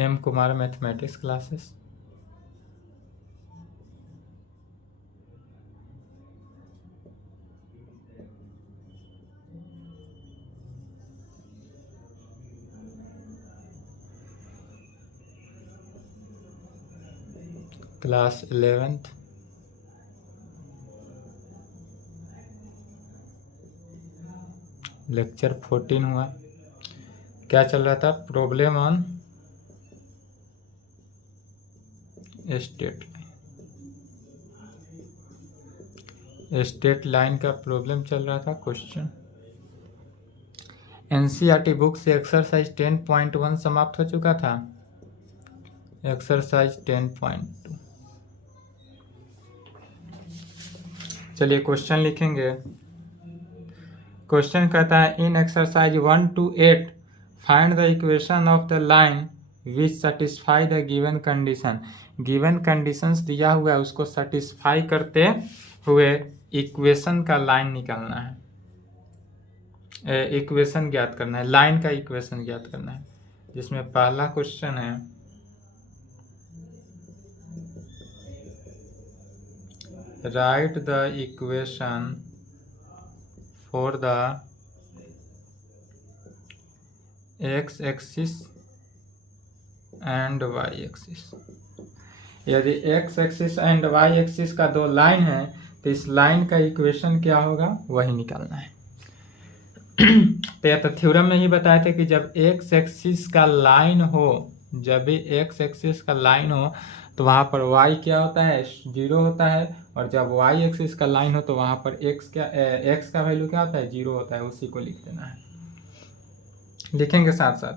M Kumar mathematics classes. Class 11th। Lecture 14 हुआ। क्या चल रहा था? Problem on straight line. Straight line का प्रॉब्लम चल रहा था। क्वेश्चन एनसीईआरटी बुक से एक्सरसाइज 10.1 समाप्त हो चुका था। एक्सरसाइज 10.2। चलिए क्वेश्चन लिखेंगे। क्वेश्चन कहता है in exercise 1 to 8 find the equation of the line which satisfy the given condition. Given conditions दिया हुआ है, उसको सेटिस्फाई करते हुए इक्वेशन का लाइन निकालना है। इक्वेशन ज्ञात करना है, लाइन का इक्वेशन ज्ञात करना है। जिसमें पहला क्वेश्चन है write the equation for the x axis and Y axis. यदि X axis and Y axis का दो लाइन है तो इस लाइन का इक्वेशन क्या होगा वही निकालना है। तो यह तो थ्योरम में ही बताए थे कि जब एक्स एक्सिस का लाइन हो, जब भी एक्स एक्सिस का लाइन हो तो वहाँ पर y क्या होता है? 0 होता है। और जब y एक्सिस का लाइन हो तो वहाँ पर x का वैल्यू क्या होता है? 0 होता है। उसी को लिख देना है। लिखेंगे साथ साथ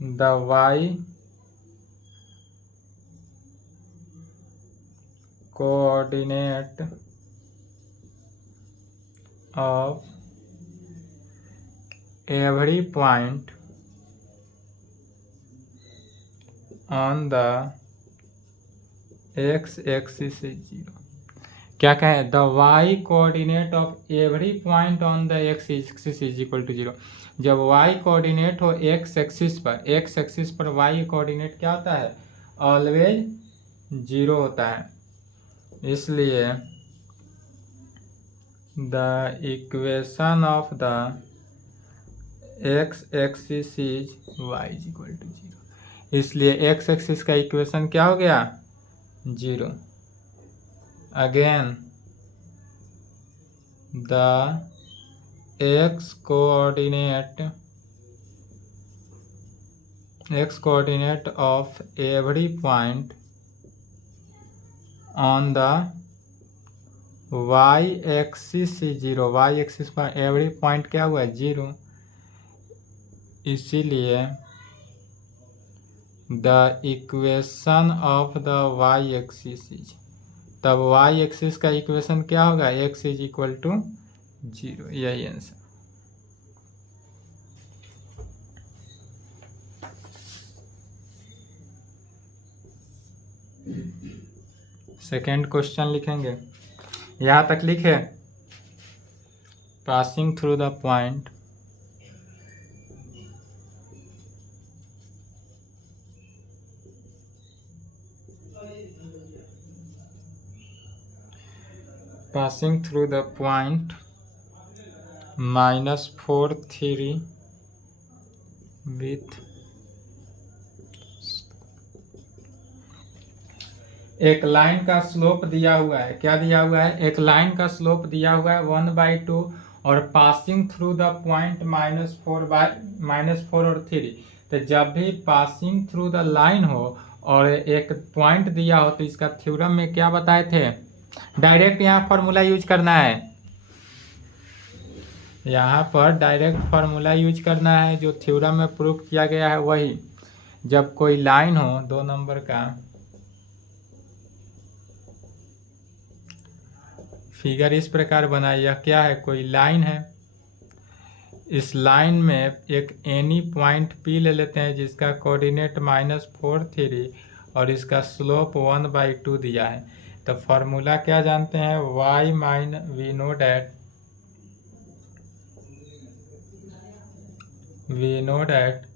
the y coordinate of every point on the x axis is 0। क्या कहें? The y coordinate of every point on the x axis is equal to 0। जब y कोऑर्डिनेट हो एक्स एक्सिस पर y कोऑर्डिनेट क्या होता है? ऑलवेज 0 होता है। इसलिए the equation of the x axis is y is equal to 0। इसलिए एक्स एक्सिस का इक्वेशन क्या हो गया? 0। Again the x coordinate of every point on the y axis is 0। y axis पर एवरी पॉइंट क्या हुआ? 0। इसीलिए the equation of the y axis is, तब y एक्सिस का इक्वेशन क्या होगा? x is equal to 0। यही आंसर। सेकेंड क्वेश्चन लिखेंगे। यहाँ तक लिखे passing through the point -4 3 with एक लाइन का स्लोप दिया हुआ है। क्या दिया हुआ है? एक लाइन का स्लोप दिया हुआ है 1/2 और पासिंग थ्रू द पॉइंट -4 और 3। तो जब भी पासिंग थ्रू द लाइन हो और एक पॉइंट दिया हो तो इसका थ्योरम में क्या बताए थे? डायरेक्ट यहाँ फार्मूला यूज करना है। यहाँ पर डायरेक्ट फार्मूला यूज करना है जो थ्योरम में प्रूफ किया गया है वही। जब कोई लाइन हो 2 नंबर का, फिगर इस प्रकार बनाइए। यह क्या है? कोई लाइन है। इस लाइन में एक एनी पॉइंट P ले लेते हैं जिसका कोऑर्डिनेट -4 3 और इसका स्लोप 1/2 दिया है। तो फार्मूला क्या जानते हैं? We know that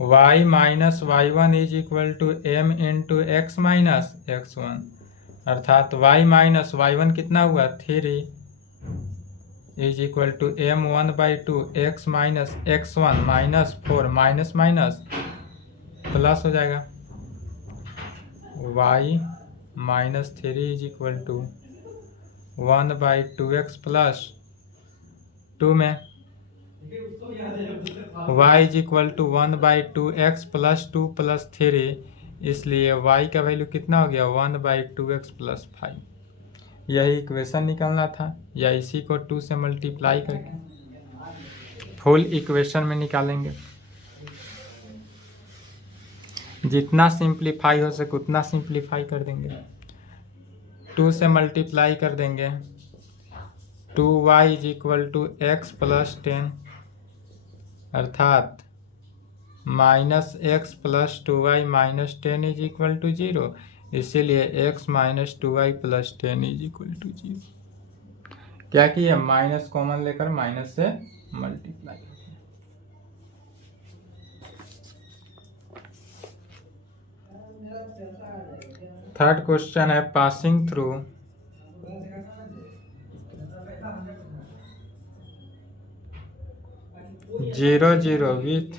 y minus y1 is equal to m into x minus x1, अर्थात y माइनस y1 कितना हुआ 3 is equal to m1/2 x minus x1 minus 4 minus minus plus हो जाएगा y minus 3 is equal to 1/2x plus 2 में y is equal to 1/2x plus 2 plus 3, इसलिए y का value कितना हो गया 1/2x प्लस 5। यही इक्वेशन निकालना था, या इसी को 2 से मल्टीप्लाई करके फुल इक्वेशन में निकालेंगे। जितना सिंप्लीफाई हो सके उतना सिंप्लीफाई कर देंगे। 2 से मल्टीप्लाई कर देंगे 2y is equal to x plus 10, अर्थात minus x plus 2y minus 10 is equal to 0, इसीलिए x minus 2y plus 10 is equal to 0। क्या किया, माइनस कॉमन लेकर माइनस से मल्टीप्लाई। थर्ड क्वेश्चन है passing through zero zero with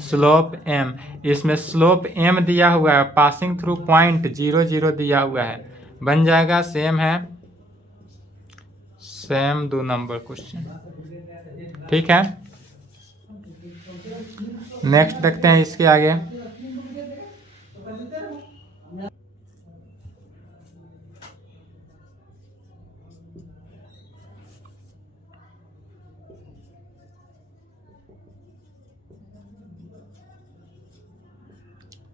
slope m। इसमें slope m दिया हुआ है, पासिंग थ्रू पॉइंट 0 0 दिया हुआ है, बन जाएगा सेम है सेम 2 नंबर क्वेश्चन। ठीक है, नेक्स्ट देखते हैं इसके आगे।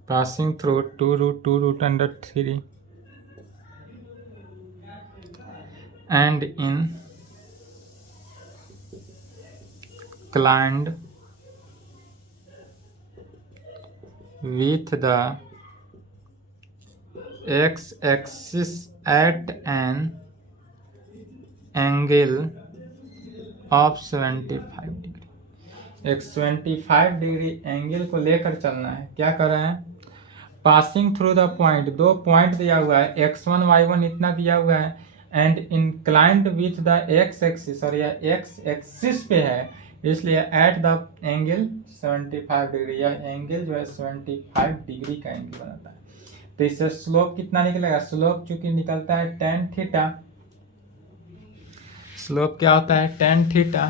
passing through 2√2√3 and inclined with the x-axis at an angle of 75 degree. 175 degree angle को लेकर चलना है। क्या कर रहे हैं, passing through the point, 2 point दिया हुआ है, x1 y1 इतना दिया हुआ है, and inclined with the x axis, और यह एक्स एक्सिस पे है, इसलिए एट द एंगल 75 डिग्री, यह एंगल जो है 75 डिग्री का एंगल बनाता है। तो इससे स्लोप कितना निकलेगा, स्लोप चूंकि निकलता है tan थीटा, स्लोप क्या होता है tan थीटा,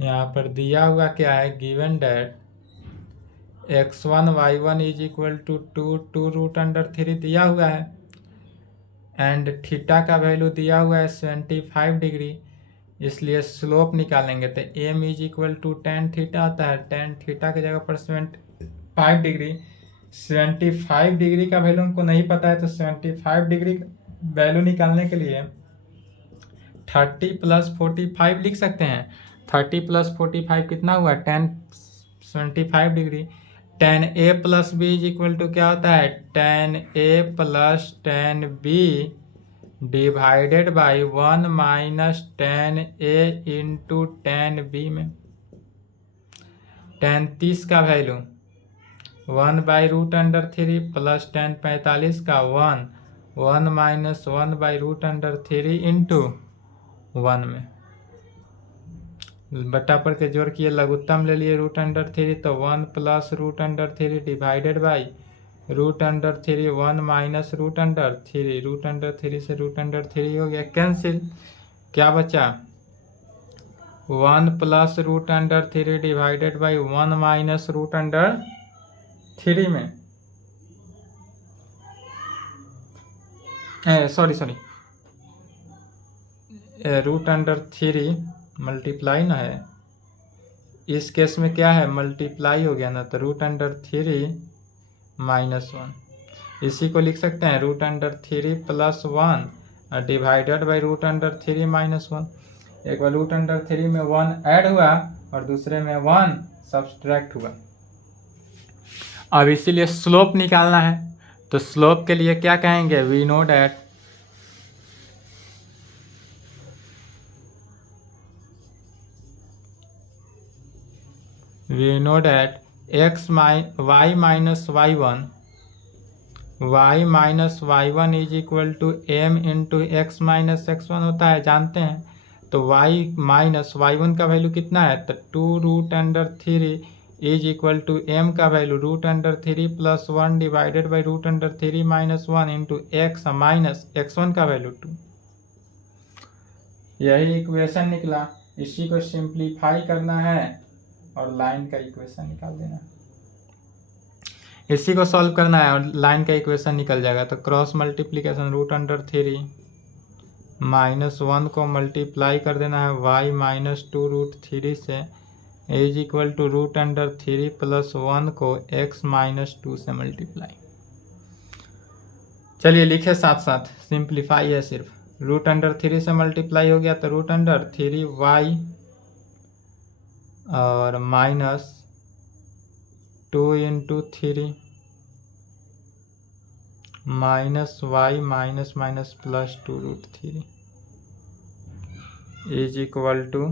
यहाँ पर दिया हुआ क्या है, given that x1 y1 is equal to 2√3 दिया हुआ है, एंड थीटा का वैल्यू दिया हुआ है 75 डिग्री, इसलिए स्लोप निकालेंगे तो m is equal to tan theta आता है, tan थीटा की जगह पर 75 डिग्री, 75 डिग्री का वैल्यू हमको नहीं पता है, तो 75 डिग्री वैल्यू निकालने के लिए 30 + 45 लिख सकते हैं। 30 + 45 कितना हुआ, tan 75 degree. tan a + b is equal to क्या होता है, tan a + tan b divided by 1 minus tan a into tan b में tan 30 का वैल्यू 1/√3 प्लस tan 45 का 1 माइनस 1/√3 इंटू 1 में बटा पर के जोड़ किए, लघुत्तम ले लिए √3, तो 1 + √3 डिवाइडेड बाई √3, 1 माइनस √3, √3 से √3 हो गया कैंसिल, क्या बचा 1 + √3 डिवाइडेड बाई 1 माइनस √3 में सॉरी √3 मल्टीप्लाई ना है, इस केस में क्या है मल्टीप्लाई हो गया ना, तो √3 माइनस 1, इसी को लिख सकते हैं √3 + 1 डिवाइडेड बाई √3 माइनस 1। एक बार √3 में 1 ऐड हुआ और दूसरे में 1 सब्सट्रैक्ट हुआ। अब इसीलिए स्लोप निकालना है, तो तो स्लोप के लिए क्या कहेंगे, we know that x y minus y one is equal to m into x minus x one होता है, जानते हैं। तो y माइनस वाई वन का वैल्यू कितना है, तो 2√3 इज इक्वल टू एम का value √3 plus 1 divided by √3 minus 1 into x minus x one का वैल्यू 2। यही इक्वेशन निकला। इसी को सिंप्लीफाई करना है और लाइन का इक्वेशन निकाल देना है। इसी को सॉल्व करना है और लाइन का इक्वेशन निकल जाएगा। तो क्रॉस मल्टीप्लीकेशन √3 माइनस 1 को मल्टीप्लाई कर देना है y माइनस 2√3 से इज इक्वल टू √3 प्लस 1 को x माइनस 2 से मल्टीप्लाई। चलिए लिखे साथ साथ, सिंप्लीफाई है सिर्फ। √3 से मल्टीप्लाई हो गया तो √3y और minus 2 into 3 minus y minus minus plus 2√3 is equal to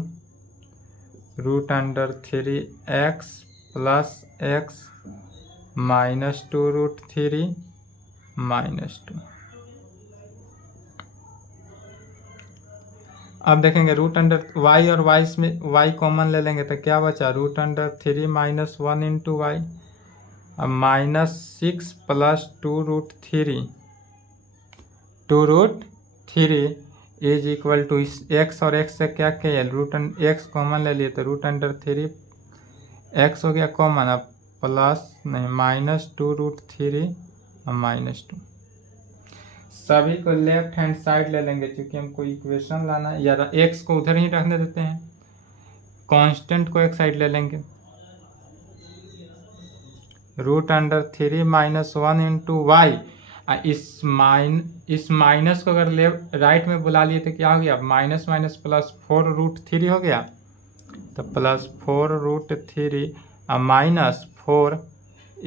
√3 x plus x minus 2√3 minus 2। अब देखेंगे वाई और वाई में वाई कॉमन ले लेंगे तो क्या बचा, √3 माइनस 1 इंटू वाई। अब minus 6 plus 2√3 is equal to x और एक्स से क्या किया, एक्स कॉमन ले लिए तो √3 एक्स हो गया कॉमन। अब प्लस नहीं माइनस 2√3 और माइनस 2। सभी को लेफ्ट हैंड साइड ले लेंगे क्योंकि हमको इक्वेशन लाना है, या एक्स को उधर ही रखने देते हैं, कांस्टेंट को एक साइड ले लेंगे। √3 माइनस 1 इंटू वाई। इस माइनस को अगर लेफ्ट राइट में बुला लिए तो क्या हो गया, माइनस माइनस प्लस 4√3 हो गया। तो प्लस 4√3 और minus 4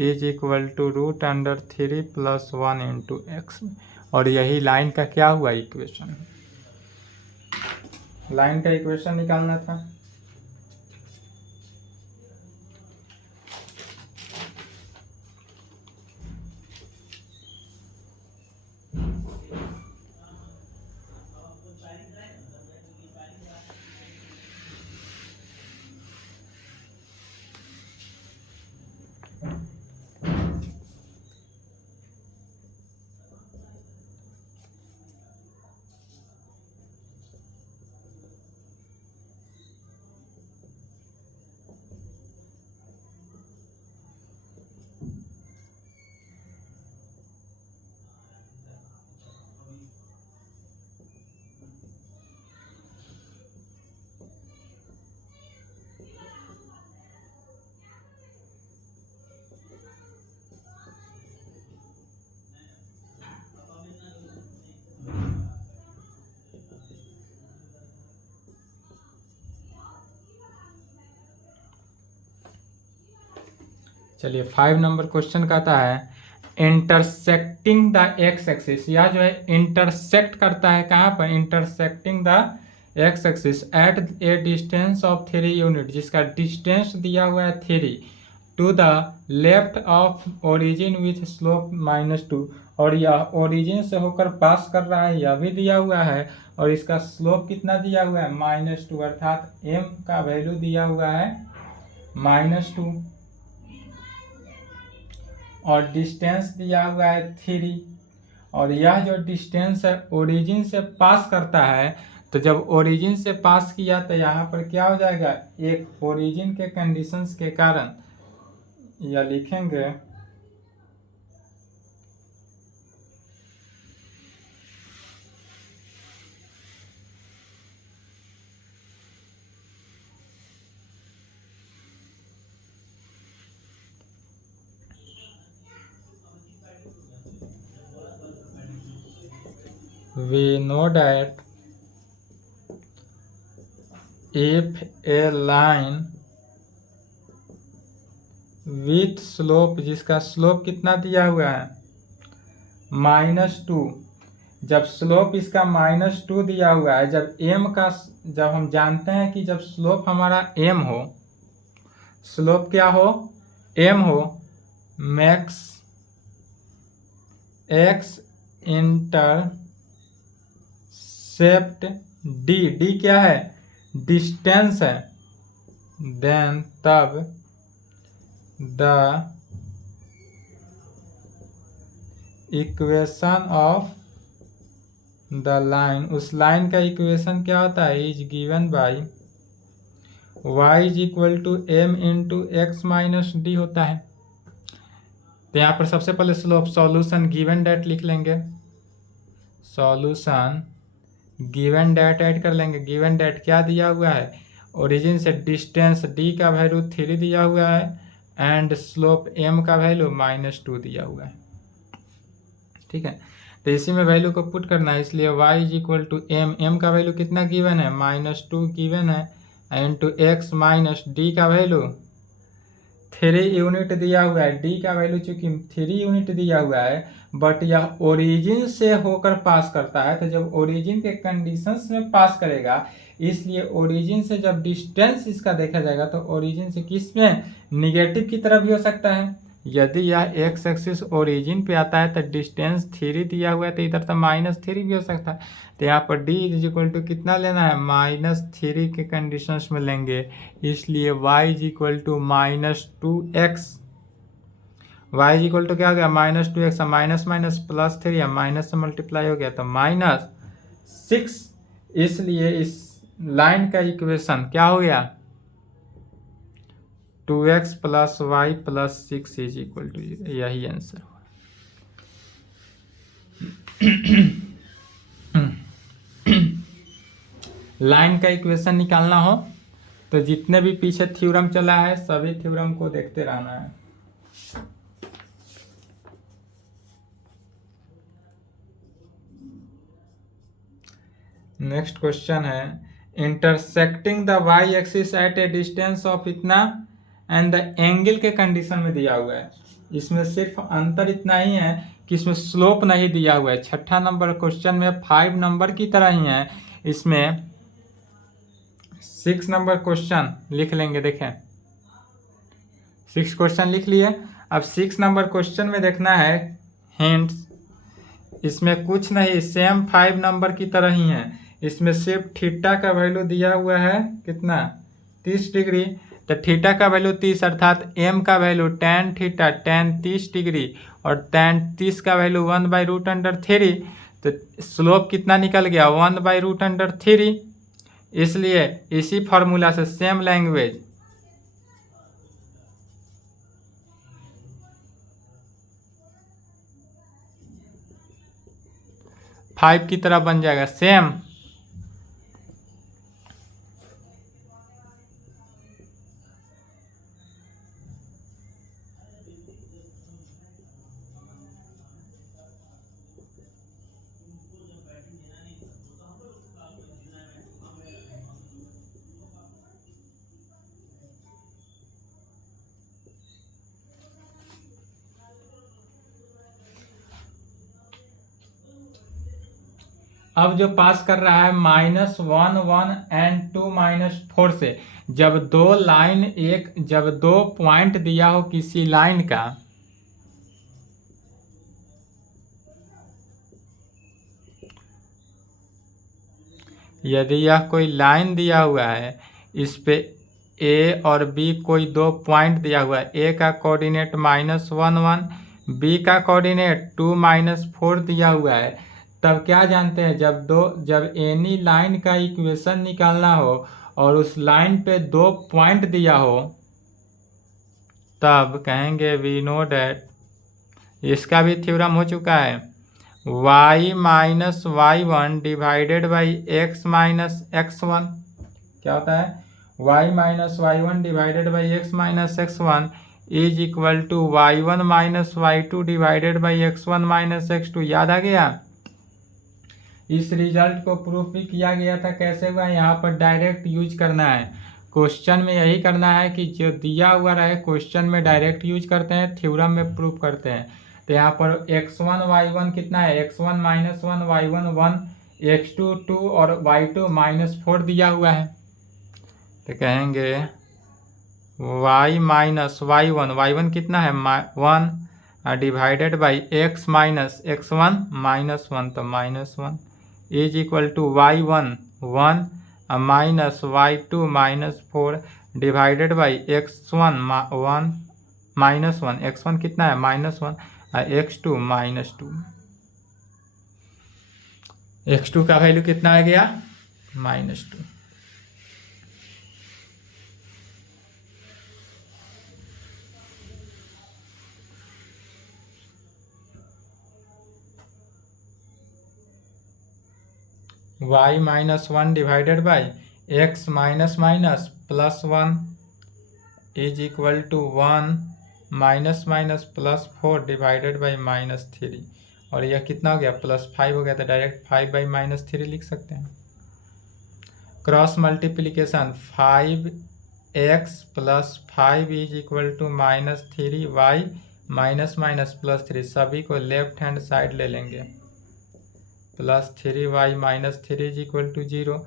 is equal to √3 plus 1 into x. और यही लाइन का क्या हुआ, इक्वेशन। लाइन का इक्वेशन निकालना था। चलिए 5 नंबर क्वेश्चन कहता है इंटरसेक्टिंग द एक्स एक्सिस। यह जो है इंटरसेक्ट करता है कहाँ पर, intersecting the x axis at a distance of 3 unit, जिसका डिस्टेंस दिया हुआ है 3 to the left of origin with slope -2। और यह ओरिजिन से होकर पास कर रहा है, यह भी दिया हुआ है। और इसका स्लोप कितना दिया हुआ है, -2, अर्थात m का वैल्यू दिया हुआ है -2 और डिस्टेंस दिया हुआ है 3। और यह जो डिस्टेंस है ओरिजिन से पास करता है, तो जब ओरिजिन से पास किया तो यहाँ पर क्या हो जाएगा, एक ओरिजिन के कंडीशंस के कारण यह लिखेंगे we know that if a line with slope, जिसका स्लोप कितना दिया हुआ है -2, जब स्लोप इसका -2 दिया हुआ है, जब हम जानते हैं कि जब स्लोप हमारा m हो, स्लोप क्या हो, m हो, मैक्स x इंटरसेप्ट d क्या है, डिस्टेंस है, देन तब the equation of the line, उस लाइन का इक्वेशन क्या होता है, is given by y is equal to m into x minus d होता है। तो यहाँ पर सबसे पहले स्लोप सॉल्यूशन गिवन डेट लिख लेंगे, सॉल्यूशन गिवन डेट ऐड कर लेंगे। गिवन डेट क्या दिया हुआ है, ओरिजिन से डिस्टेंस d का वैल्यू 3 दिया हुआ है एंड स्लोप m का वैल्यू -2 दिया हुआ है। ठीक है, तो इसी में वैल्यू को पुट करना है, इसलिए y is equal to m का वैल्यू कितना गिवन है, -2 गिवन है, इंटू एक्स माइनस डी का वैल्यू 3 यूनिट दिया हुआ है। डी का वैल्यू चूंकि 3 यूनिट दिया हुआ है, बट यह ओरिजिन से होकर पास करता है, तो जब ओरिजिन के कंडीशंस में पास करेगा, इसलिए ओरिजिन से जब डिस्टेंस इसका देखा जाएगा तो ओरिजिन से किस में, निगेटिव की तरफ भी हो सकता है। यदि यह एक्स एक्सिस ओरिजिन पे आता है तो डिस्टेंस 3 दिया हुआ है, तो इधर तो -3 भी हो सकता है। तो यहाँ पर d इज इक्वल टू कितना लेना है, -3 के कंडीशंस में लेंगे, इसलिए y is equal to -2x, y is equal to क्या हो गया, -2x, माइनस माइनस +3 या माइनस से मल्टीप्लाई हो गया तो -6, इसलिए इस लाइन का इक्वेशन क्या हो गया, 2x + y + 6 is equal to 0, यही आंसर हुआ। लाइन का इक्वेशन निकालना हो तो जितने भी पीछे थ्योरम चला है सभी थ्योरम को देखते रहना है। नेक्स्ट क्वेश्चन है, intersecting the y axis at a distance of इतना एंड द एंगल के कंडीशन में दिया हुआ है। इसमें सिर्फ अंतर इतना ही है कि इसमें स्लोप नहीं दिया हुआ है। 6 नंबर क्वेश्चन में 5 नंबर की तरह ही है, इसमें 6 नंबर क्वेश्चन लिख लेंगे। देखें 6 क्वेश्चन लिख लिए। अब 6 नंबर क्वेश्चन में देखना है हिंट्स, इसमें कुछ नहीं, सेम 5 नंबर की तरह ही है। इसमें सिर्फ थीटा का वैल्यू दिया हुआ है कितना, 30 डिग्री, तो थीटा का वैल्यू 30 अर्थात m का value tan theta tan 30 degree और tan 30 का वैल्यू 1/√3, तो स्लोप कितना निकल गया 1/√3। इसलिए इसी फॉर्मूला से सेम लैंग्वेज फाइव की तरह बन जाएगा सेम। अब जो पास कर रहा है -1 1 एंड 2 -4 से, जब दो पॉइंट दिया हो किसी लाइन का, यदि यह कोई लाइन दिया हुआ है, इस पे ए और बी कोई 2 पॉइंट दिया हुआ है, ए का कोऑर्डिनेट -1 1, बी का कोऑर्डिनेट 2 -4 दिया हुआ है, तब क्या जानते हैं, जब एनी लाइन का इक्वेशन निकालना हो और उस लाइन पे 2 पॉइंट दिया हो, तब कहेंगे वी नो डेट, इसका भी थ्योरम हो चुका है, y - y1 divided by x - x1 क्या होता है, y - y1 divided by x - x1 is equal to y1 - y2 divided by x1 - x2। याद आ गया। इस रिजल्ट को प्रूफ भी किया गया था, कैसे हुआ, यहाँ पर डायरेक्ट यूज करना है। क्वेश्चन में यही करना है कि जो दिया हुआ रहे क्वेश्चन में डायरेक्ट यूज करते हैं, थ्योरम में प्रूफ करते हैं। तो यहाँ पर x1 y1 कितना है, x1 -1 y1 1 x2 2 और y2 -4 दिया हुआ है। तो कहेंगे y माइनस y1 कितना है 1 divided by x minus x1 -1 तो -1 is equal to y1 1 minus y2 -4 divided by x1 1 -1 x1 कितना है -1 x2 -2 x2 का वैल्यू कितना आ गया -2। y -1 divided by x minus minus +1 is equal to 1 -+ 4 divided by -3 और यह कितना हो गया +5 हो गया, तो डायरेक्ट 5/-3 लिख सकते हैं। Cross multiplication 5x + 5 is equal to -3y --+3 सभी को लेफ्ट हैंड साइड ले लेंगे +3y -3 इज इक्वल टू 0,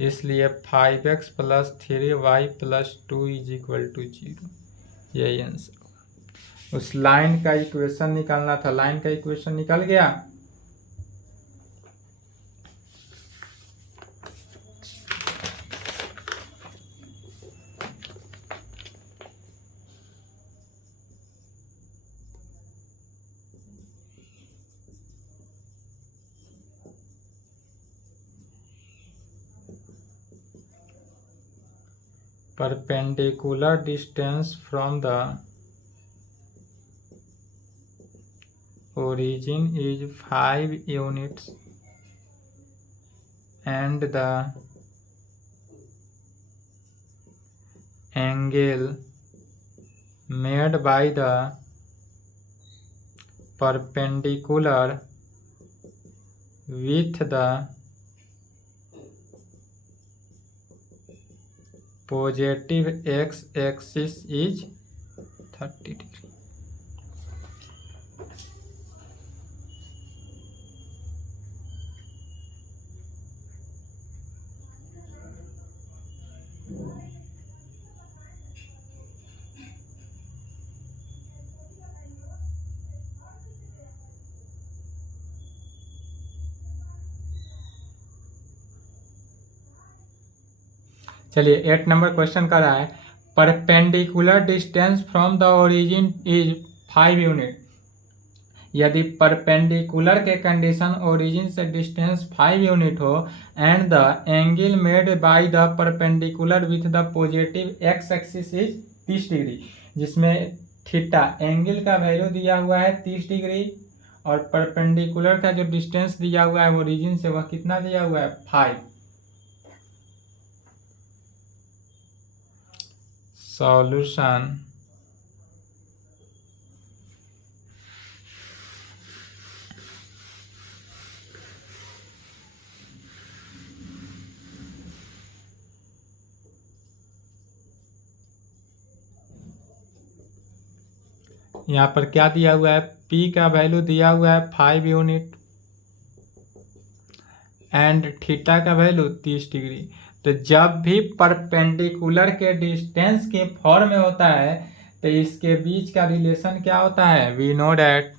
इसलिए 5x + 3y + 2 is equal to 0। यही आंसर। उस लाइन का इक्वेशन निकालना था, लाइन का इक्वेशन निकल गया। Perpendicular distance from the origin is 5 units and the angle made by the perpendicular with the positive x axis is 30 degree. चलिए 8 number question कर रहा है perpendicular distance from the origin is 5 unit. यदि perpendicular के condition origin से distance 5 unit हो and the angle made by the perpendicular with the positive x axis is 30 degree, जिसमें theta angle का वैल्यू दिया हुआ है 30 डिग्री और परपेंडिकुलर का जो डिस्टेंस दिया हुआ है ओरिजिन से वह कितना दिया हुआ है 5। सॉल्यूशन यहाँ पर क्या दिया हुआ है P का वैल्यू दिया हुआ है 5 यूनिट एंड थीटा का वैल्यू 30 डिग्री। तो जब भी परपेंडिकुलर के डिस्टेंस के फॉर्म में होता है तो इसके बीच का रिलेशन क्या होता है, we know that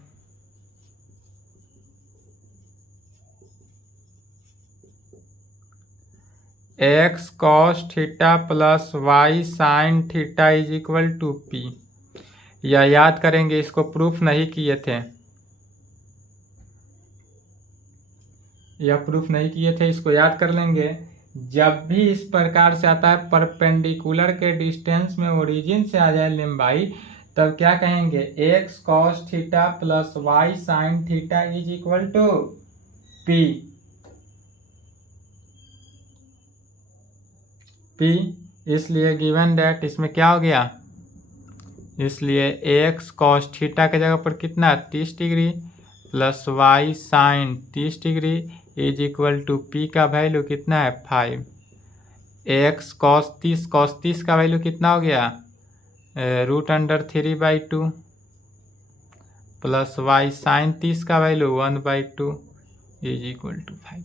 x cos theta plus y sin theta is equal to P। यह याद करेंगे, इसको प्रूफ नहीं किए थे, इसको याद कर लेंगे। जब भी इस प्रकार से आता है परपेंडिकुलर के डिस्टेंस में ओरिजिन से आ जाए लंबाई, तब क्या कहेंगे x cos theta plus y sin theta is equal to P। इसलिए गिवन दैट इसमें क्या हो गया, इसलिए x cos थीटा के जगह पर कितना 30 degree plus y sin 30 degree is equal to P का वैल्यू कितना है 5। x cos 30 का वैल्यू कितना हो गया √√3/2 प्लस वाई साइन 30 का वैल्यू 1/2 इज इक्वल टू 5।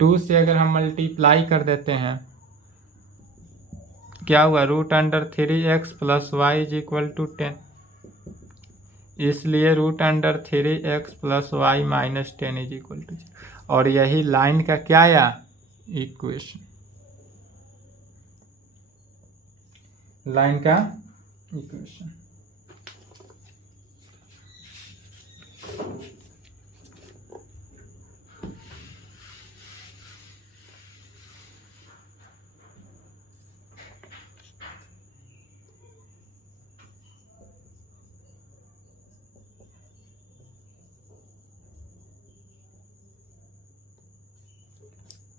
2 से अगर हम मल्टीप्लाई कर देते हैं क्या हुआ, √3x plus y is equal to 10, इसलिए √3x plus y minus 10 is equal to 0। और यही लाइन का क्या आया, इक्वेशन, लाइन का equation.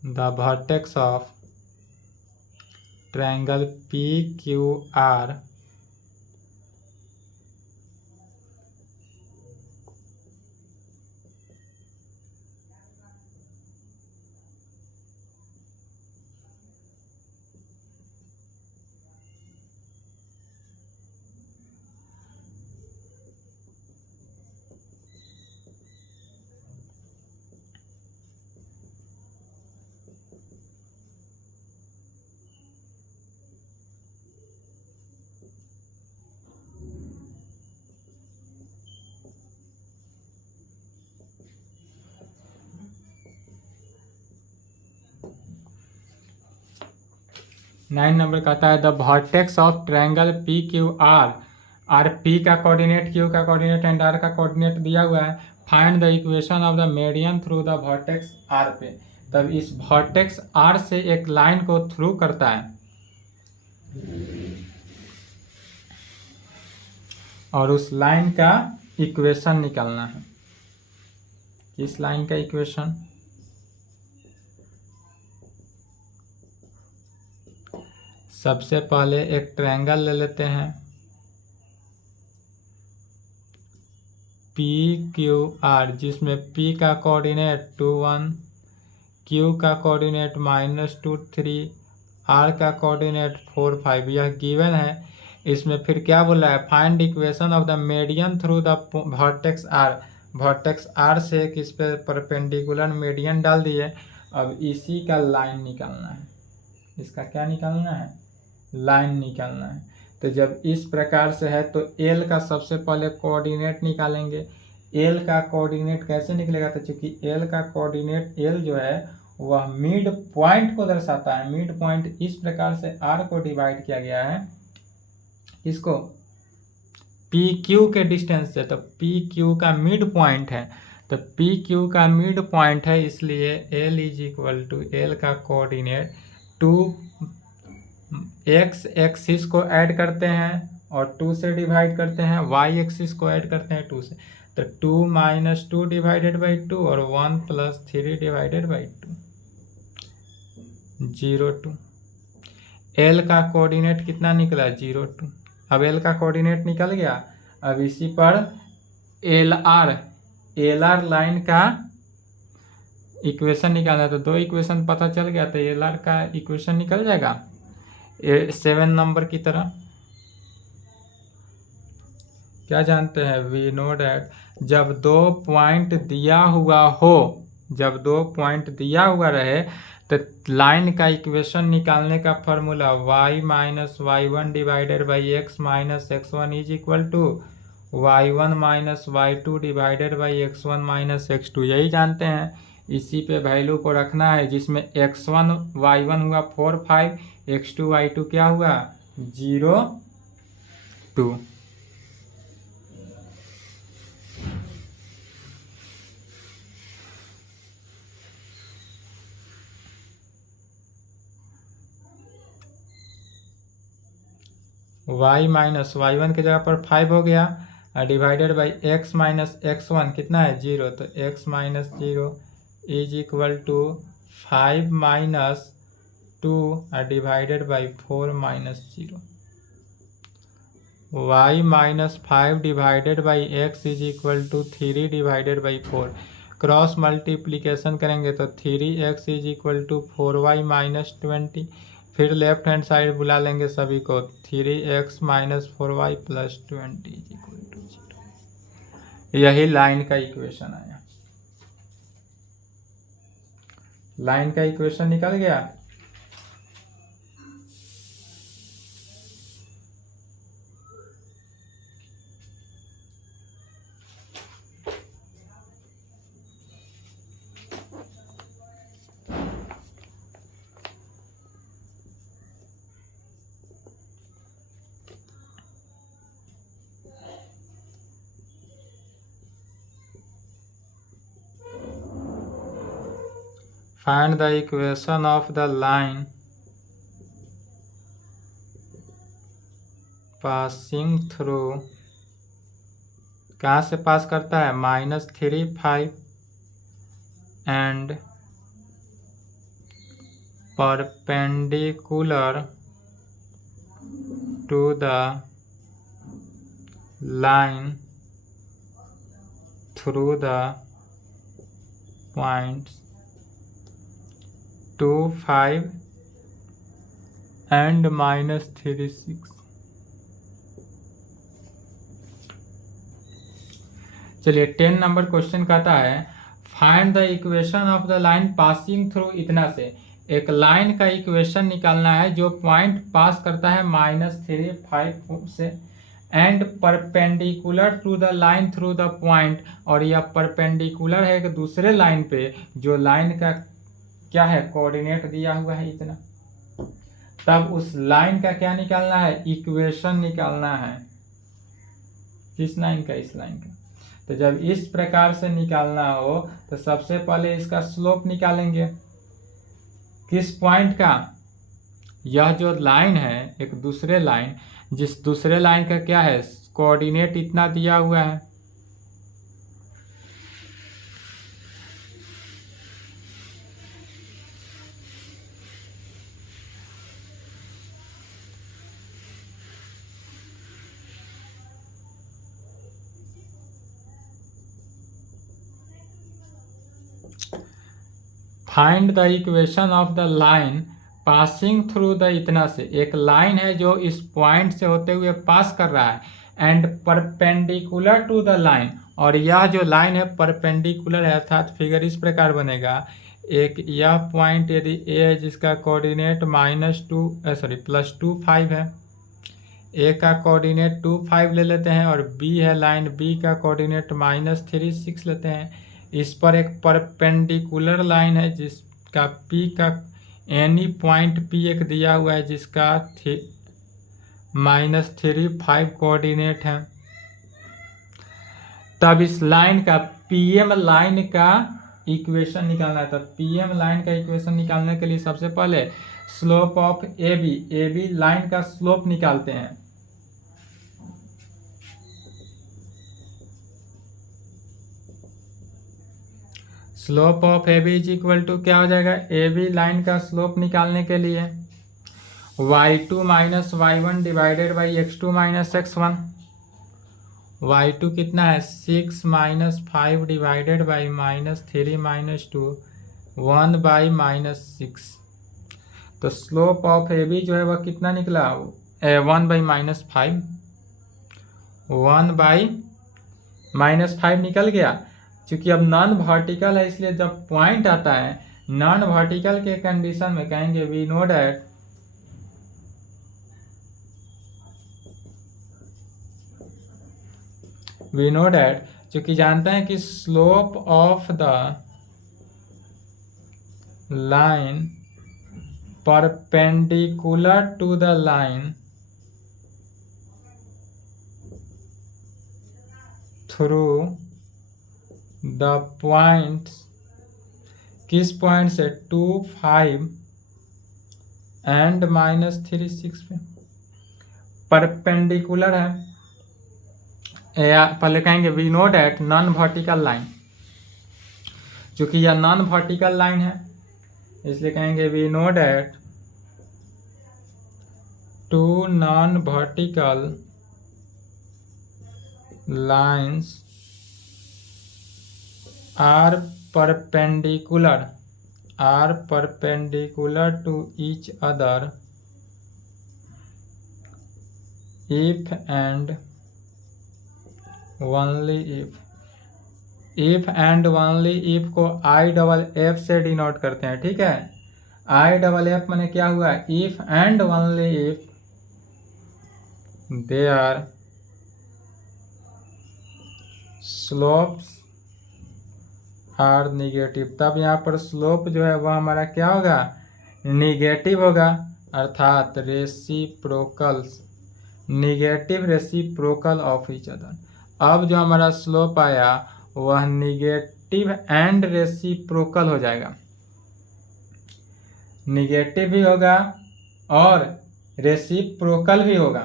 The vertex of triangle PQR nine number कहता है the vertex of triangle P Q R, R P का कोऑर्डिनेट, क्यू का कोऑर्डिनेट एंड आर का कोऑर्डिनेट दिया हुआ है। Find the equation of the median through the vertex are पे। तब इस वर्टेक्स आर से एक लाइन को थ्रू करता है और उस लाइन का इक्वेशन निकालना है। इस लाइन का इक्वेशन, सबसे पहले एक ट्रायंगल ले लेते हैं पी क्यू आर, जिसमें P का कोऑर्डिनेट 2 1, Q का कोऑर्डिनेट -2 3, R का कोऑर्डिनेट 4 5, यह गिवन है। इसमें फिर क्या बोला है, find equation of the median through the vertex R. Vertex R से किस पे परपेंडिकुलर मीडियन डाल दिए। अब इसी का लाइन निकालना है, इसका क्या निकालना है, लाइन निकालना है। तो जब इस प्रकार से है तो L का सबसे पहले कोऑर्डिनेट निकालेंगे। L का कोऑर्डिनेट कैसे निकलेगा, तो चूंकि L का कोऑर्डिनेट L जो है वह मिड पॉइंट को दर्शाता है। मिड पॉइंट इस प्रकार से R को डिवाइड किया गया है, इसको PQ के डिस्टेंस से, तो PQ का मिड पॉइंट है, तो PQ का मिड पॉइंट है, इसलिए L is equal to L का कोऑर्डिनेट 2 x एक्सिस को ऐड करते हैं और 2 से डिवाइड करते हैं, y एक्सिस को ऐड करते हैं 2 से, तो 2 - 2 डिवाइडेड बाई 2 और 1 + 3 डिवाइडेड बाई 2, 0 2। L का कोऑर्डिनेट कितना निकला, 0 2। अब L का कोऑर्डिनेट निकल गया। अब इसी पर LR लाइन का इक्वेशन निकालना है, तो 2 इक्वेशन पता चल गया, तो LR का इक्वेशन निकल जाएगा 7 नंबर की तरह। क्या जानते हैं, वी नो डैट जब 2 पॉइंट दिया हुआ हो, जब 2 पॉइंट दिया हुआ रहे तो लाइन का इक्वेशन निकालने का formula y - y1 divided by x - x1 is equal to y1 - y2 divided by x1 - x2, यही जानते हैं। इसी पे वैल्यू को रखना है, जिसमें x1 y1 हुआ 4 5, x2 y2 क्या हुआ 0 2। y - y1 की जगह पर 5 हो गया, डिवाइडेड बाई x - x1 कितना है 0, तो x - 0 is equal to 5 - 2 divided by 4 - 0। y - 5 divided by x is equal to 3 divided by 4। Cross multiplication करेंगे तो 3x is equal to 4y - 20। फिर लेफ्ट हैंड साइड बुला लेंगे सभी को, 3x - 4y + 20 is equal to 0। यही लाइन का equation आया। लाइन का इक्वेशन निकल गया। Find the equation of the line passing through, कहाँ से पास करता है, -3, 5 and perpendicular to the line through the points 2, 5 and -3, 6। चलिए 10 नंबर क्वेश्चन कहता है find the equation of the line passing through, इतना से एक लाइन का इक्वेशन निकालना है जो पॉइंट पास करता है -3, 5 से, and perpendicular to the line through the point, और यह परपेंडिकुलर है एक दूसरे लाइन पे जो लाइन का क्या है, कोऑर्डिनेट दिया हुआ है इतना। तब उस लाइन का क्या निकालना है, इक्वेशन निकालना है। किस लाइन का, इस लाइन का। तो जब इस प्रकार से निकालना हो तो सबसे पहले इसका स्लोप निकालेंगे। किस पॉइंट का, यह जो लाइन है एक दूसरे लाइन, जिस दूसरे लाइन का क्या है, कोऑर्डिनेट इतना दिया हुआ है। Find the equation of the line passing through the, इतना से एक लाइन है जो इस पॉइंट से होते हुए पास कर रहा है, and perpendicular to the line, और यह जो लाइन है परपेंडिकुलर है, अर्थात फिगर इस प्रकार बनेगा। एक यह पॉइंट यदि ए है जिसका कोऑर्डिनेट +2, 5 है, ए का कोऑर्डिनेट 2, 5 ले लेते हैं, और बी है लाइन, बी का कोऑर्डिनेट -3, 6 लेते हैं। इस पर एक परपेंडिकुलर लाइन है जिसका पी का एनी पॉइंट पी एक दिया हुआ है जिसका -3, 5 कोऑर्डिनेट है। तब इस लाइन का पीएम लाइन का इक्वेशन निकालना है। तब पीएम लाइन का इक्वेशन निकालने के लिए सबसे पहले slope of A B line का स्लोप निकालते हैं। Slope of A B is equal to क्या हो जाएगा, ए बी लाइन का स्लोप निकालने के लिए y2 - y1 divided by x2 - x1। y2 कितना है, 6 - 5 डिवाइडेड बाई -3 - 2, 1/-6। तो स्लोप ऑफ ए बी जो है वह कितना निकला, 1/-5, 1/-5 निकल गया। क्योंकि अब नॉन वर्टिकल है इसलिए जब पॉइंट आता है नॉन वर्टिकल के कंडीशन में कहेंगे वी नो डैट क्योंकि जानते हैं कि slope of the line perpendicular to the line through the points, किस पॉइंट से, 2, 5 एंड -3, 6 पे परपेंडिकुलर है। या पहले कहेंगे we know that non vertical line, क्योंकि यह नॉन वर्टिकल लाइन है इसलिए कहेंगे we know that 2 non vertical lines are perpendicular to each other if and only if if and only if को आई डबल एफ से denote करते हैं, ठीक है। आई डबल एफ मैंने क्या हुआ, if and only if they are slopes are negative, तब यहाँ पर स्लोप जो है वह हमारा क्या होगा, निगेटिव होगा, अर्थात reciprocals, negative reciprocal of each other. अब जो हमारा स्लोप आया वह निगेटिव एंड रेसिप्रोकल हो जाएगा, निगेटिव भी होगा और रेसिप्रोकल भी होगा।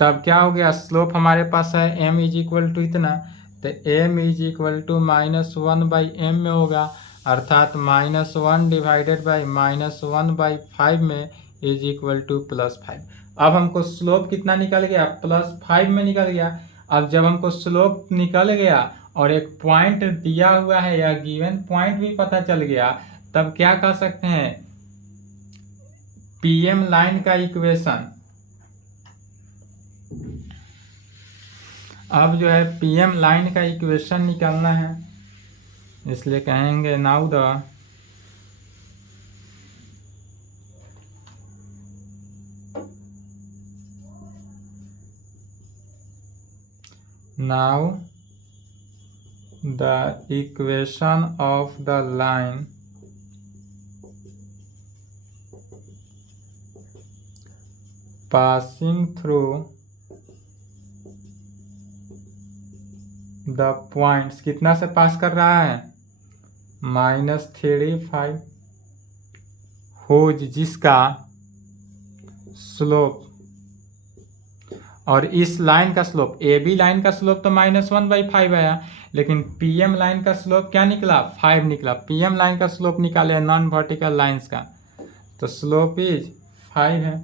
तब क्या हो गया, स्लोप हमारे पास है m इज इक्वल टू इतना, तो m is equal to -1/m में होगा, अर्थात -1 डिवाइडेड बाई -1/5 में इज इक्वल टू +5। अब हमको स्लोप कितना निकल गया, +5 में निकल गया। अब जब हमको स्लोप निकल गया और एक पॉइंट दिया हुआ है या गिवन पॉइंट भी पता चल गया, तब क्या कह सकते हैं, पीएम लाइन का इक्वेशन, अब जो है पीएम लाइन का इक्वेशन निकालना है, इसलिए कहेंगे now the equation of the line passing through the points, कितना से पास कर रहा है, -3, होज जिसका स्लोप, और इस लाइन का स्लोप, ए बी लाइन का स्लोप तो -1/5 आया, लेकिन पीएम लाइन का स्लोप क्या निकला, 5 निकला। पीएम लाइन का स्लोप निकाले नॉन वर्टिकल लाइंस का, तो स्लोप इज 5 है।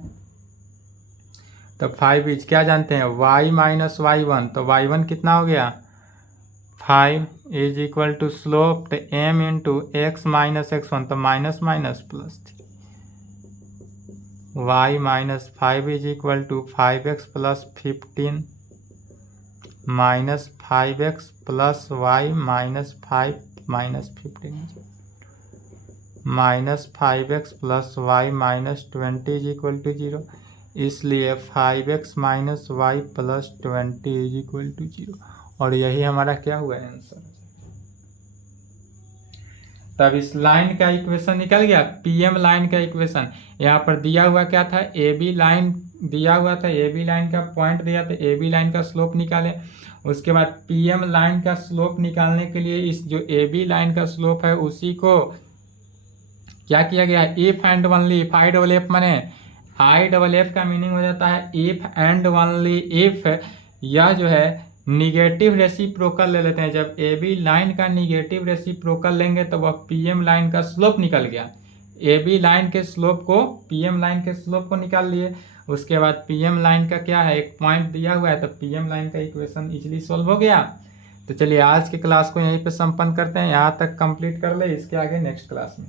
तो 5 इज क्या जानते हैं, y - y1, तो y1 कितना हो गया, 5 इज इक्वल टू स्लोप, तो m इंटू x - x1, तो minus minus plus 3, y - 5 is equal to 5x + 15 - 5x + y - 5 - 15 -5x + y - 20 is equal to 0, इसलिए 5x - y + 20 is equal to 0, और यही हमारा क्या हुआ आंसर। तब इस लाइन का इक्वेशन निकल गया, पीएम लाइन का इक्वेशन। यहाँ पर दिया हुआ क्या था, ए बी लाइन दिया हुआ था, ए बी लाइन का पॉइंट दिया था, ए बी लाइन का स्लोप निकाले। उसके बाद पीएम लाइन का स्लोप निकालने के लिए इस जो ए बी लाइन का स्लोप है उसी को क्या किया गया, if and only if, I double F माने, आई डबल एफ का मीनिंग हो जाता है इफ एंड ओनली इफ, यह जो है निगेटिव रेसिप्रोकल ले लेते हैं। जब ए बी लाइन का निगेटिव रेसिप्रोकल लेंगे तो वह पीएम लाइन का स्लोप निकल गया, ए बी लाइन के स्लोप को पीएम लाइन के स्लोप को निकाल लिए। उसके बाद पीएम लाइन का क्या है, एक पॉइंट दिया हुआ है, तो पीएम लाइन का इक्वेशन इजीली सॉल्व हो गया। तो चलिए आज के क्लास को यहीं पे संपन्न करते हैं, यहाँ तक कंप्लीट कर ले, इसके आगे नेक्स्ट क्लास में।